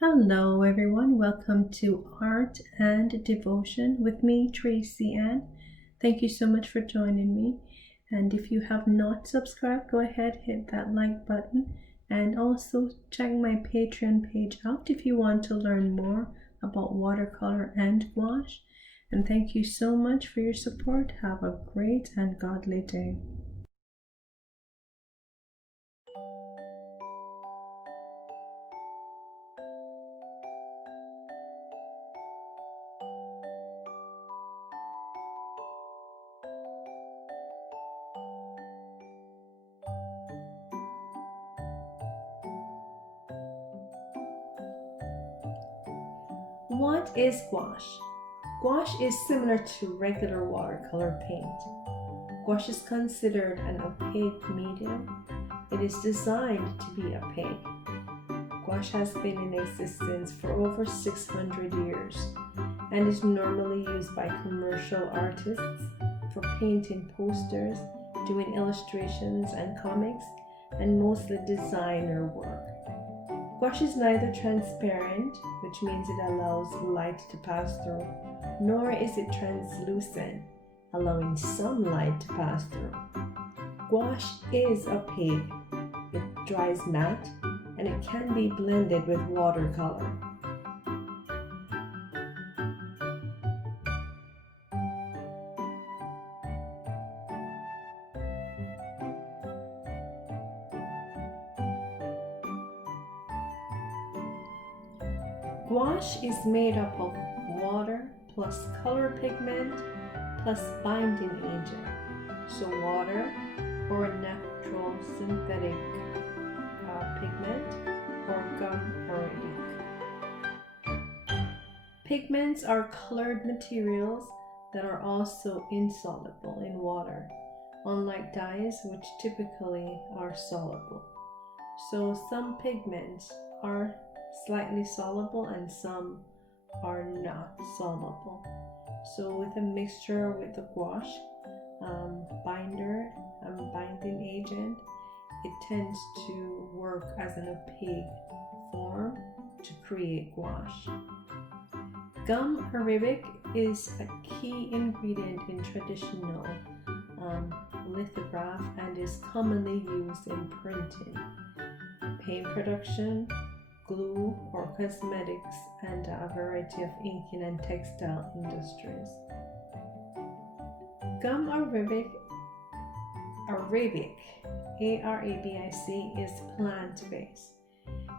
Hello, everyone. Welcome to Art and Devotion with me, Tracy Ann. Thank you so much for joining me. And if you have not subscribed, go ahead, hit that like button, and also check my Patreon page out if you want to learn more about watercolor and gouache. And thank you so much for your support. Have a great and godly day. What is gouache? Gouache is similar to regular watercolor paint. Gouache is considered an opaque medium. It is designed to be opaque. Gouache has been in existence for over 600 years and is normally used by commercial artists for painting posters, doing illustrations and comics, and mostly designer work. Gouache is neither transparent, which means it allows light to pass through, nor is it translucent, allowing some light to pass through. Gouache is opaque, it dries matte, and it can be blended with watercolor. Gouache is made up of water plus color pigment plus binding agent. So water or a natural synthetic pigment or gum or ink. Pigments are colored materials that are also insoluble in water, unlike dyes which typically are soluble. So some pigments are slightly soluble and some are not soluble. So with a mixture with the gouache binder and binding agent, it tends to work as an opaque form to create gouache. Gum arabic is a key ingredient in traditional lithograph and is commonly used in printing, paint production, glue or cosmetics, and a variety of inking and textile industries. Gum arabic, Arabic, is plant-based.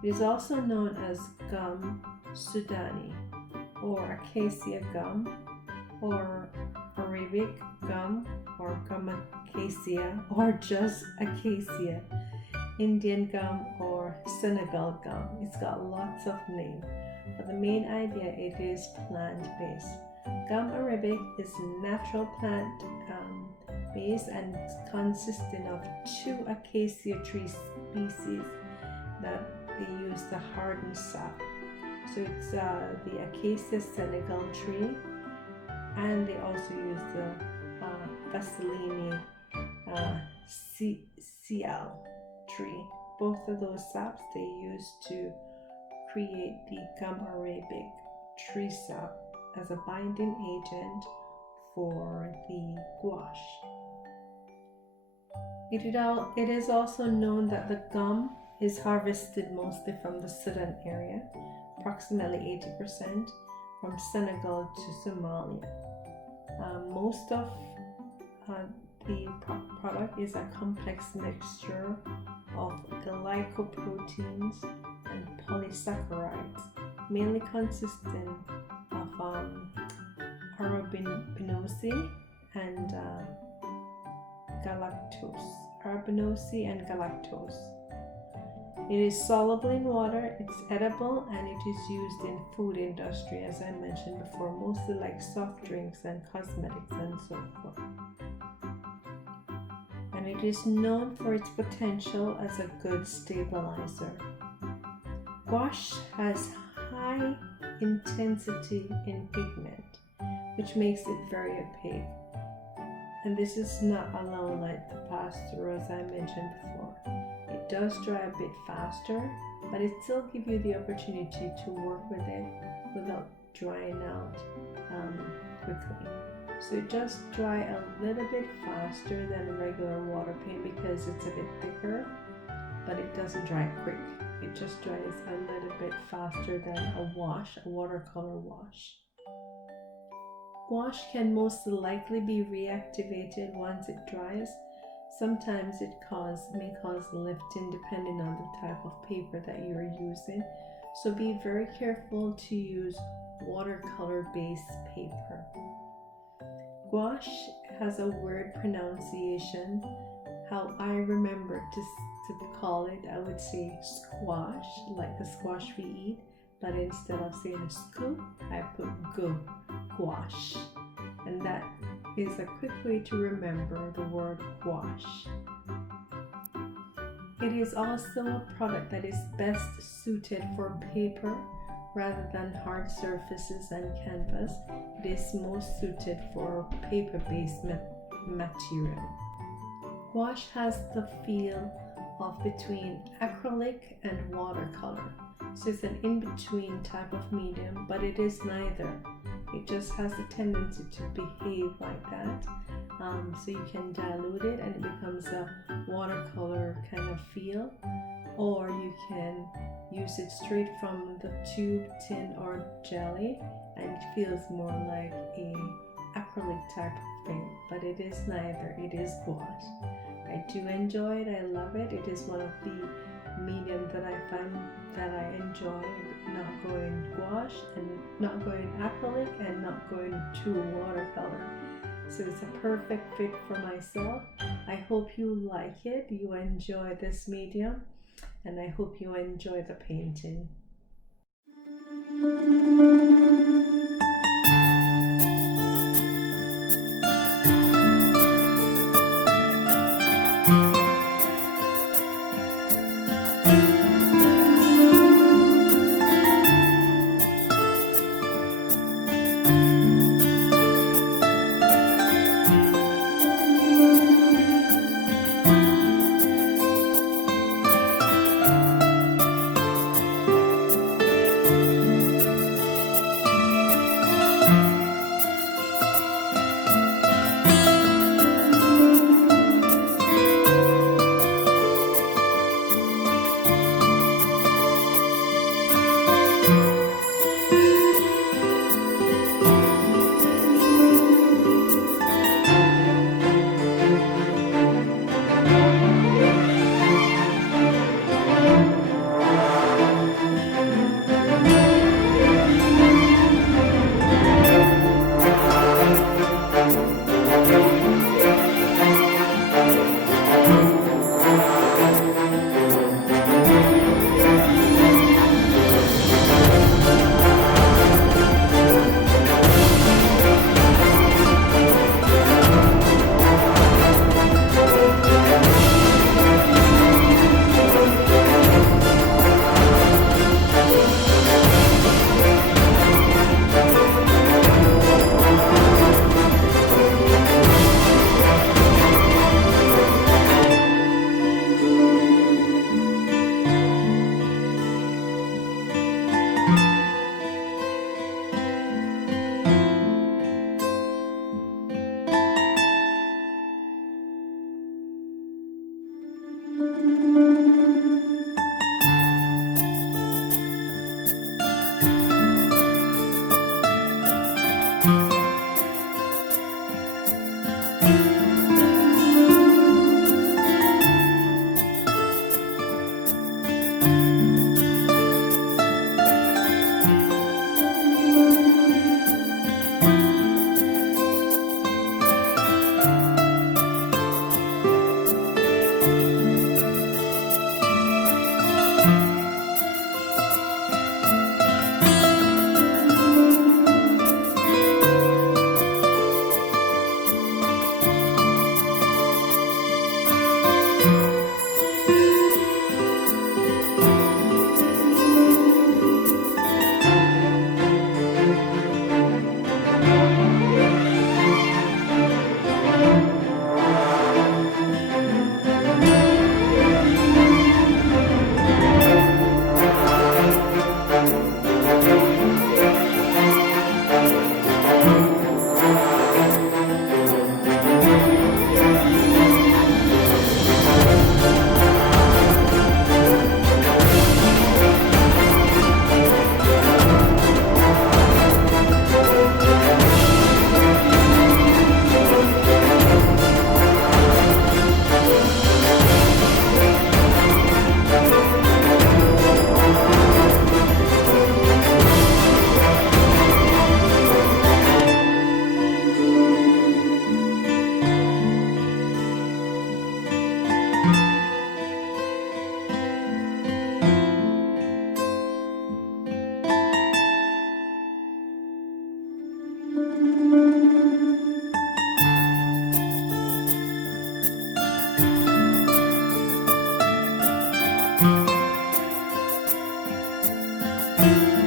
It is also known as gum Sudani, or acacia gum, or Arabic gum, or gum acacia, or just acacia, Indian gum, or Senegal gum. It's got lots of names, but the main idea, it is plant-based. Gum arabic is natural plant based and consisting of 2 acacia tree species that they use to harden sap. So it's the acacia Senegal tree, and they also use the Vaseline Cial tree. Both of those saps they use to create the gum arabic tree sap as a binding agent for the gouache. It is also known that the gum is harvested mostly from the southern area, approximately 80%, from Senegal to Somalia. Most of the product is a complex mixture of glycoproteins and polysaccharides, mainly consisting of arabinose and galactose. It is soluble in water, it's edible, and it is used in food industry, as I mentioned before, mostly like soft drinks and cosmetics and so forth. And it is known for its potential as a good stabilizer. Gouache has high intensity in pigment, which makes it very opaque. And this is not allowing light to pass through, as I mentioned before. It does dry a bit faster, but it still gives you the opportunity to work with it without drying out quickly. So it just dry a little bit faster than regular water paint because it's a bit thicker, but it doesn't dry quick. It just dries a little bit faster than a wash, a watercolor wash. Gouache can most likely be reactivated once it dries. Sometimes it may cause lifting depending on the type of paper that you're using. So be very careful to use watercolor based paper. Gouache has a weird pronunciation. How I remember to call it, I would say squash, like the squash we eat, but instead of saying a scoop, I put gouache. And that is a quick way to remember the word gouache. It is also a product that is best suited for paper rather than hard surfaces and canvas. It is most suited for paper-based material. Gouache has the feel of between acrylic and watercolor. So it's an in-between type of medium, but it is neither. It just has a tendency to behave like that. So you can dilute it and it becomes a watercolor kind of feel, or you can use it straight from the tube, tin, or jelly, and it feels more like a acrylic type of thing, but it is neither. It is gouache. I do enjoy it. I love it. It is one of the mediums that I find that I enjoy, not going gouache and not going acrylic and not going to watercolor. So it's a perfect fit for myself. I hope you like it, you enjoy this medium, and I hope you enjoy the painting. Bye.